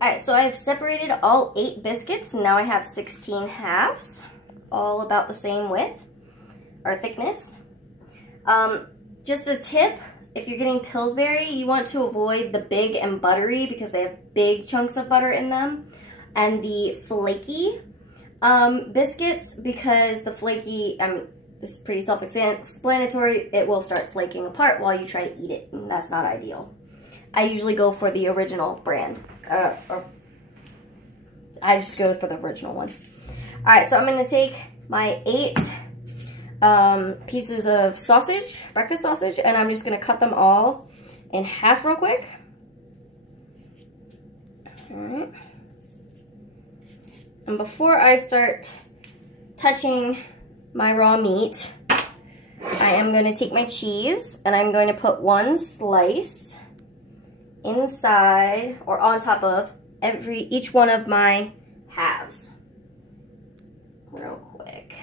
Alright, so I've separated all 8 biscuits, and now I have 16 halves, all about the same width, or thickness. Just a tip, if you're getting Pillsbury, you want to avoid the big and buttery because they have big chunks of butter in them, and the flaky biscuits, because the flaky, this is pretty self-explanatory, it will start flaking apart while you try to eat it, and that's not ideal. I usually go for the original brand. Or I just go for the original one. Alright, so I'm going to take my 8 pieces of sausage, breakfast sausage, and I'm just going to cut them all in half real quick. Alright. And before I start touching my raw meat, I am going to take my cheese and I'm going to put 1 slice inside or on top of each one of my halves real quick.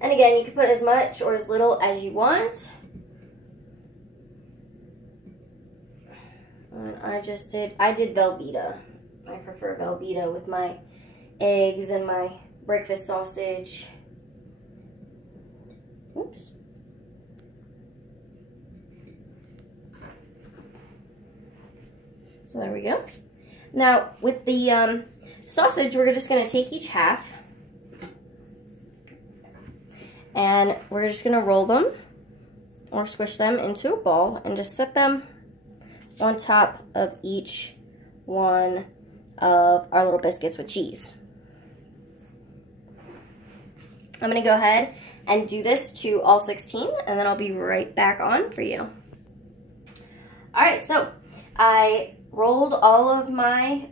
And again, you can put as much or as little as you want. And I did Velveeta. I prefer Velveeta with my eggs and my breakfast sausage. Oops. So there we go. Now with the sausage, we're just going to take each half and we're just going to roll them or squish them into a ball and just set them on top of each one of our little biscuits with cheese. I'm going to go ahead and do this to all 16 and then I'll be right back on for you. Alright, so I rolled all of my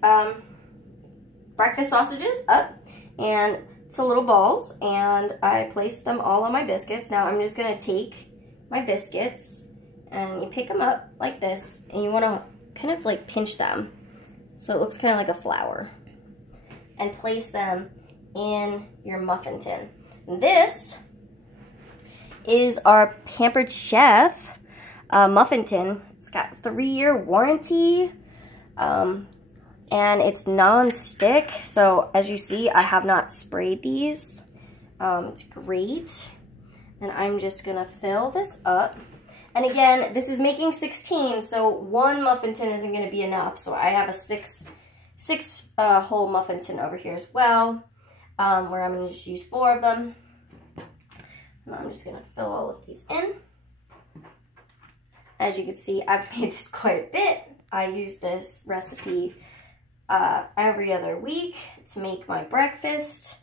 breakfast sausages up and to little balls, and I placed them all on my biscuits. Now I'm just going to take my biscuits and you pick them up like this, and you want to kind of like pinch them so it looks kind of like a flower, and place them in your muffin tin. And this is our Pampered Chef muffin tin. It's got 3-year warranty. And it's non-stick, so as you see, I have not sprayed these. It's great. And I'm just gonna fill this up. And again, this is making 16, so 1 muffin tin isn't gonna be enough. So I have a 6 hole muffin tin over here as well, where I'm gonna just use 4 of them. And I'm just gonna fill all of these in. As you can see, I've made this quite a bit. I use this recipe every other week to make my breakfast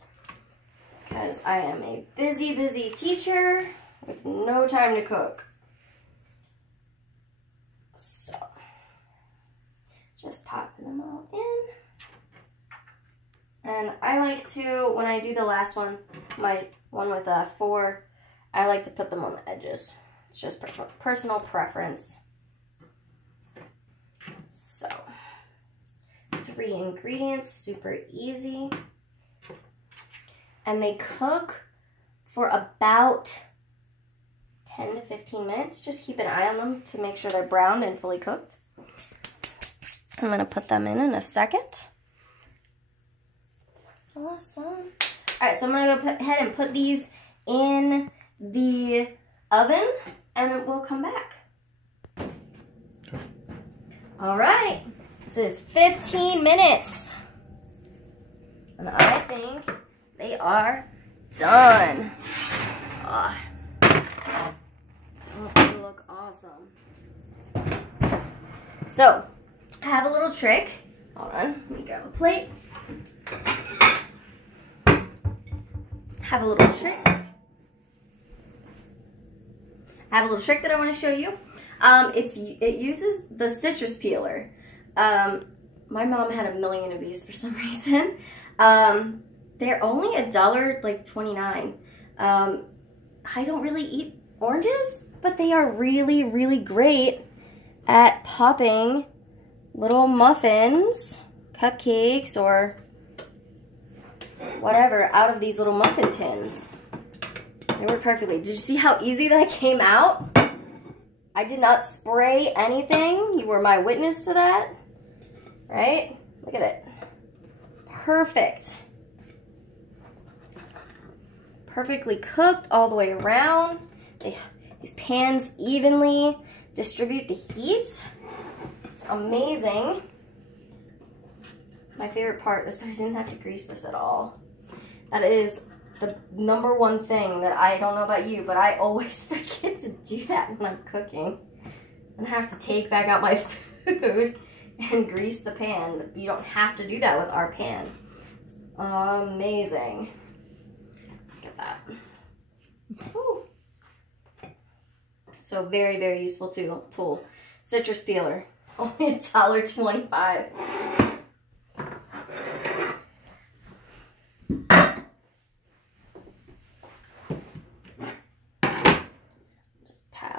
because I am a busy teacher with no time to cook. So, just popping them all in. And I like to, when I do the last one, my one with 4, I like to put them on the edges. It's just personal preference. So, 3 ingredients, super easy. And they cook for about 10 to 15 minutes. Just keep an eye on them to make sure they're browned and fully cooked. I'm going to put them in a second. Awesome. Alright, so I'm going to go ahead and put these in the oven and we'll come back. Alright, this is 15 minutes. And I think they are done. Oh, they look awesome. So, I have a little trick. Hold on, let me grab a plate. Have a little trick. I have a little trick that I want to show you. It uses the citrus peeler. My mom had a million of these for some reason. They're only $1.29. I don't really eat oranges, but they are really great at popping little muffins, cupcakes, or whatever out of these little muffin tins. They work perfectly. Did you see how easy that came out? I did not spray anything. You were my witness to that, right? Look at it. Perfect. Perfectly cooked all the way around. These pans evenly distribute the heat. It's amazing. My favorite part is that I didn't have to grease this at all. That is the #1 thing that I don't know about you, but I always forget to do that when I'm cooking. And I have to take back out my food and grease the pan. You don't have to do that with our pan. It's amazing. Look at that. Woo. So very, very useful tool. Citrus peeler. It's only $1.25.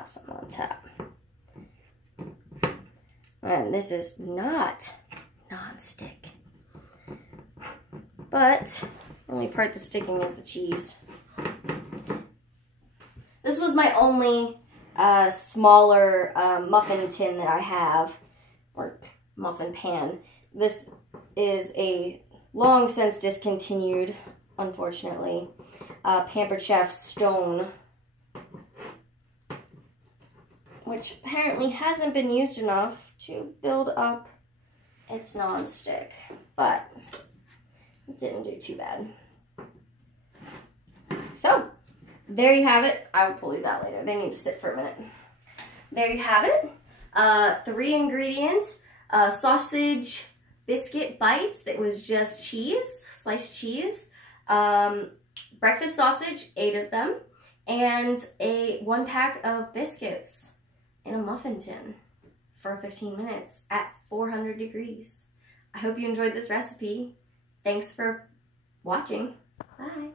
Some on top. And this is not non-stick. But the only part that's sticking is the cheese. This was my only smaller muffin tin that I have, or muffin pan. This is a long since discontinued, unfortunately, Pampered Chef stone, which apparently hasn't been used enough to build up its non-stick, but it didn't do too bad. So, there you have it. I will pull these out later. They need to sit for a minute. There you have it. 3 ingredients. Sausage biscuit bites. It was just cheese, sliced cheese. Breakfast sausage, 8 of them. And 1 pack of biscuits in a muffin tin for 15 minutes at 400 degrees. I hope you enjoyed this recipe. Thanks for watching. Bye.